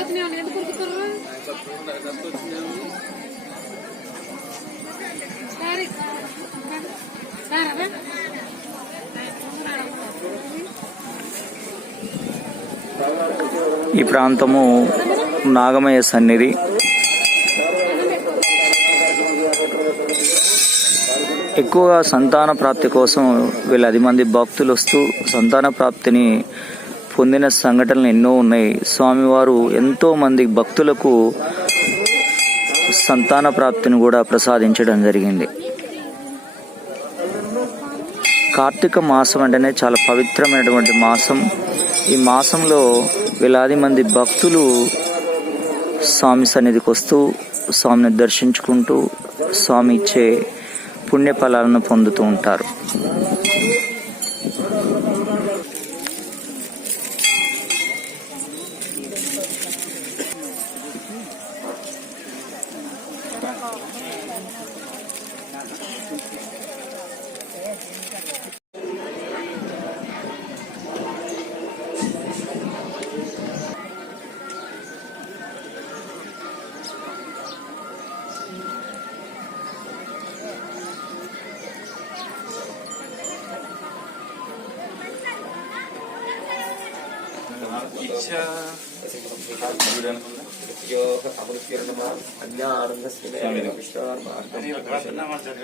ఎందుకు ఈ ప్రాంతము నాగమయ్య సన్నిధి. ఎక్కువగా సంతాన ప్రాప్తి కోసం వీళ్ళది మంది భక్తులు వస్తూ సంతాన ప్రాప్తిని పొందిన సంఘటనలు ఎన్నో ఉన్నాయి. స్వామివారు ఎంతో మంది భక్తులకు సంతాన ప్రాప్తిని కూడా ప్రసాదించడం జరిగింది. కార్తీక మాసం అంటేనే చాలా పవిత్రమైనటువంటి మాసం. ఈ మాసంలో వేలాది మంది భక్తులు స్వామి సన్నిధికి వస్తూ స్వామిని దర్శించుకుంటూ స్వామి ఇచ్చే పుణ్యఫలాలను పొందుతూ ఉంటారు.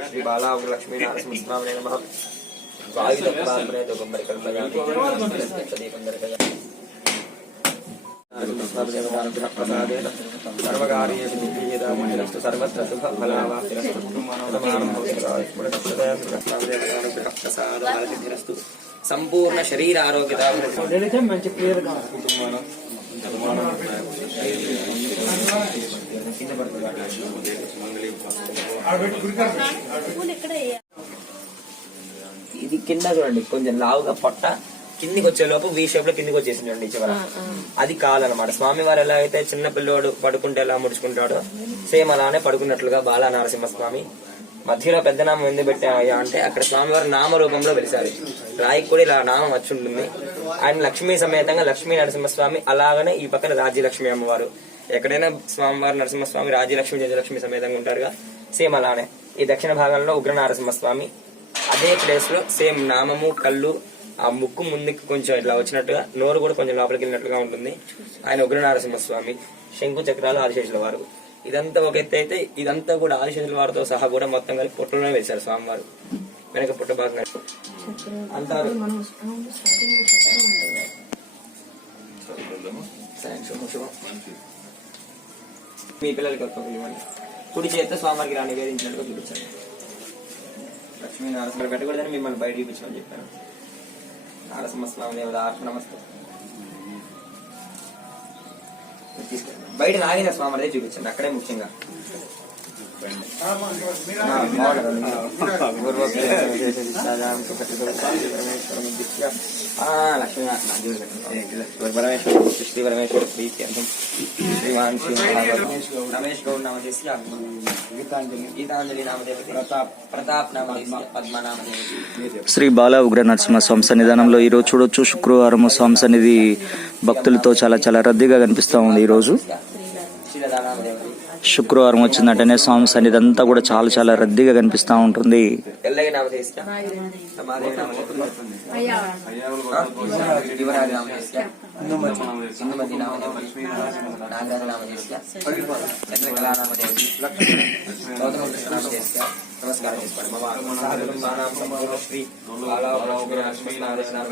శ్రీ నమ. సర్వకార్యేషు నిర్వీయదామస్తు సర్వత్ర శుభ సంపూర్ణ శరీర ఆరోగ్యత. ఇది కింద చూడండి కొంచెం లావుగా పొట్ట కిందికి వచ్చే లోపు వీ షేప్లో కిందికి వచ్చేసింది చూడండి చివర అది కాలన్నమాట స్వామి వారు ఎలా అయితే చిన్న పిల్లోడు పడుకుంటే ఎలా ముడుచుకుంటాడో సేమ్ అలానే పడుకున్నట్లుగా బాలా నరసింహ స్వామి మధ్యలో పెద్ద నామం ఎందుకు పెట్టామయ్యా అంటే అక్కడ స్వామివారు నామ రూపంలో వెలిసారు. రాయికి కూడా ఇలా నామం వచ్చి ఉంటుంది. ఆయన లక్ష్మీ సమేతంగా లక్ష్మీ నరసింహస్వామి అలాగనే ఈ పక్కన రాజ్యలక్ష్మి అమ్మవారు. ఎక్కడైనా స్వామివారు నరసింహస్వామి రాజ్యలక్ష్మి జయలక్ష్మి సమేతంగా ఉంటారుగా సేమ్ అలానే. ఈ దక్షిణ భాగంలో ఉగ్ర నరసింహస్వామి అదే ప్లేస్లో సేమ్ నామము కళ్ళు ఆ ముక్కు ముందుకు కొంచెం ఇట్లా వచ్చినట్టుగా నోరు కూడా కొంచెం లోపలికి వెళ్ళినట్టుగా ఉంటుంది. ఆయన ఉగ్ర నరసింహస్వామి శంకు చక్రాలు ఆదిశేషుల వారు. ఇదంతా ఒక ఎత్తు అయితే ఇదంతా కూడా ఆదిశేషుల వారితో సహా కూడా మొత్తం కలిపి పుట్టలోనే వేశారు స్వామివారు. వెనక పుట్ట భాగంగా అంటారు. మీ పిల్లలకి ఒక్క ఇవ్వండి. కుడి చేత స్వామివారికి రాని నివేదించినట్టుగా చూపించండి. లక్ష్మీ నారసింహ పెట్టకూడదని మిమ్మల్ని బయట చూపించమని చెప్పాను. నరసింహ స్వామి దేవుడు నమస్తే. బయట నాగిన స్వామి అదే చూపించండి. అక్కడే ముఖ్యంగా. పరమేశ్వర శ్రీ శ్రీమాన్ రమేష్ గౌడ్ నామదేశ్య గీతాంజలి నామదేవతి ప్రతాప్ ప్రతాప్ నామదేశ్య శ్రీ బాల ఉగ్ర నరసింహ స్వామి సన్నిధానంలో ఈరోజు చూడొచ్చు. శుక్రవారం స్వామి సన్నిధి భక్తులతో చాలా చాలా రద్దీగా కనిపిస్తూ ఉంది ఈరోజు. శీలదా శుక్రవారం వచ్చిందంటేనే స్వామి సన్నిధి అంతా కూడా చాలా చాలా రద్దీగా కనిపిస్తూ ఉంటుంది. నమస్కారం. చేసుకోండి మమ సాధనం మానాం లక్ష్మీ నారసింహ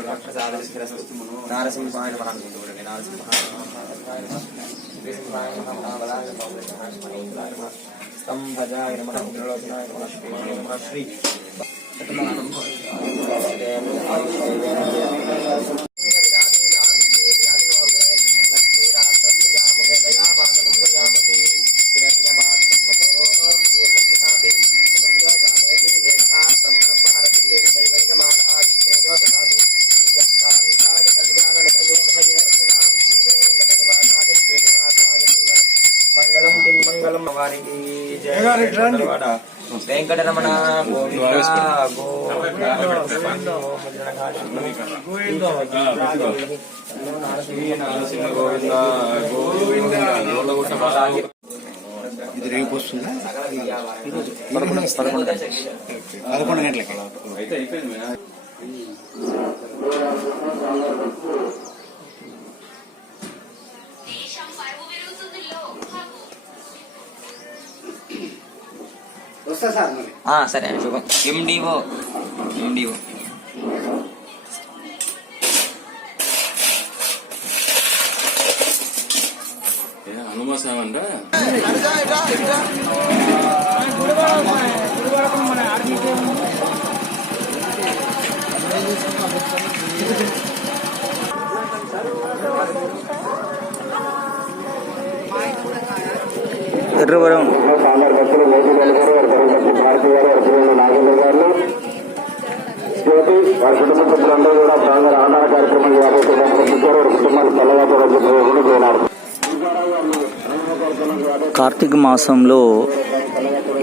నమః అనుకుంటూ నారసింహాయ నమః శ్రీసింహాయ నమః మహాబలాయ నమః స్తంభజాయ నమః ఉగ్రలోచనాయ నమః శ్రీ నమః మంగళం వారికి జయ వెంకటరమణ గోవింద గోవింద ఇది రేపు వస్తుందా? పదకొండు గంటలకి. వస్తా సార్ మరి ఆ, సరే శుభం ఎండిఓ ఎండిఓ హనుమాసామంట ఎర్రవరం సాందర్భ్యులు మోదీలాల్ గారు వారి ధర్మపతి భారతి గారు వారి పిల్లలు నాగేంద్ర గారు. జ్యోతి వారి కుటుంబ సభ్యులందరూ కూడా ప్రాంగణ ఆధార కార్యక్రమం యాభై పంపించారు వారి కుటుంబాలు కోరారు. కార్తీక మాసంలో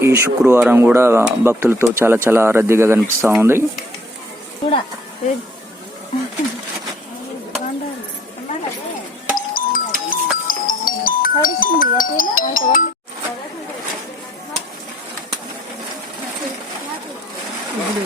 ఈ శుక్రవారం కూడా భక్తులతో చాలా చాలా రద్దీగా కనిపిస్తూ ఉంది.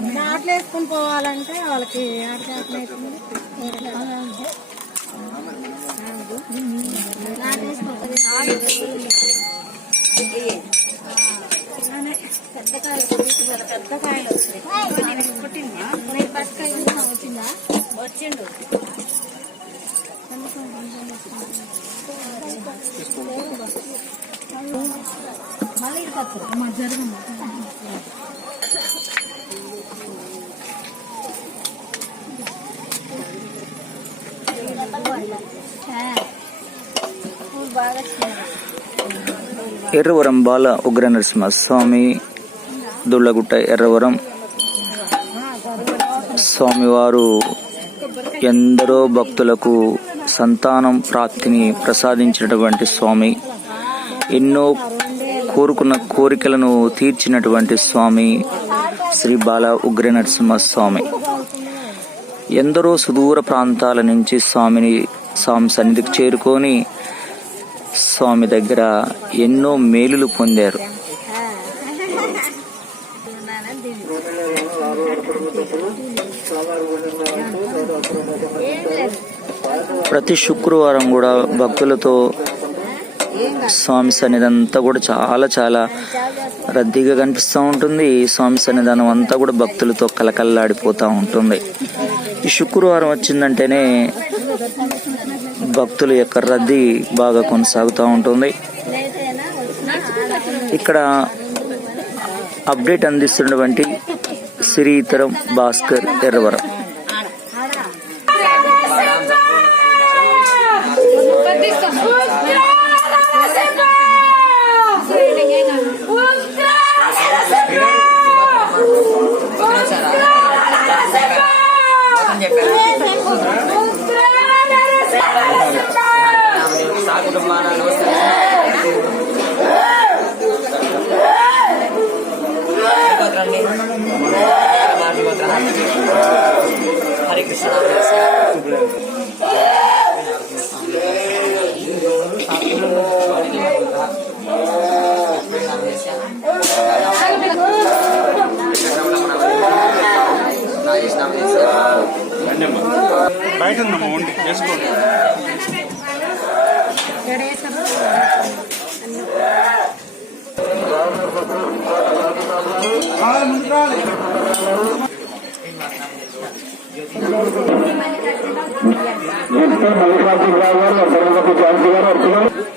ఆటలు వేసుకుని పోవాలంటే వాళ్ళకి ఆటలు ఆటలు వేసుకుని పెద్ద కాయలు పెద్ద కాయలు వచ్చినాయి పుట్టిందా నేను పట్టుకాయ వచ్చిందా వచ్చిండు మళ్ళీ ఇది కత్తు మా జరగమ్మ బాగా ఎర్రవరం బాల ఉగ్ర నరసింహ స్వామి దుళ్ళగుట్ట ఎర్రవరం. స్వామివారు ఎందరో భక్తులకు సంతానం ప్రాప్తిని ప్రసాదించినటువంటి స్వామి. ఎన్నో కోరుకున్న కోరికలను తీర్చినటువంటి స్వామి శ్రీ బాల ఉగ్ర నరసింహ స్వామి. ఎందరో సుదూర ప్రాంతాల నుంచి స్వామిని స్వామి సన్నిధికి చేరుకొని స్వామి దగ్గర ఎన్నో మేలులు పొందారు. ప్రతి శుక్రవారం కూడా భక్తులతో స్వామి సన్నిధంతా కూడా చాలా చాలా రద్దీగా కనిపిస్తూ ఉంటుంది. స్వామి సన్నిధానం అంతా కూడా భక్తులతో కలకల్లాడిపోతూ ఉంటుంది. ఈ శుక్రవారం వచ్చిందంటేనే భక్తుల యొక్క రద్దీ బాగా కొనసాగుతూ ఉంటుంది. ఇక్కడ అప్డేట్ అందిస్తున్నటువంటి శ్రీతరం భాస్కర్ ఎర్రవరం.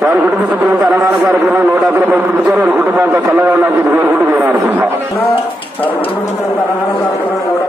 వారి గారు కుటుంబ సభ్యులంతా అన్నదాన కార్యక్రమం నూట యాభై పంపించారు వారి కుటుంబాలతో చల్లగా ఉండాలని కోరుకుంటూ కోరాడుతున్నా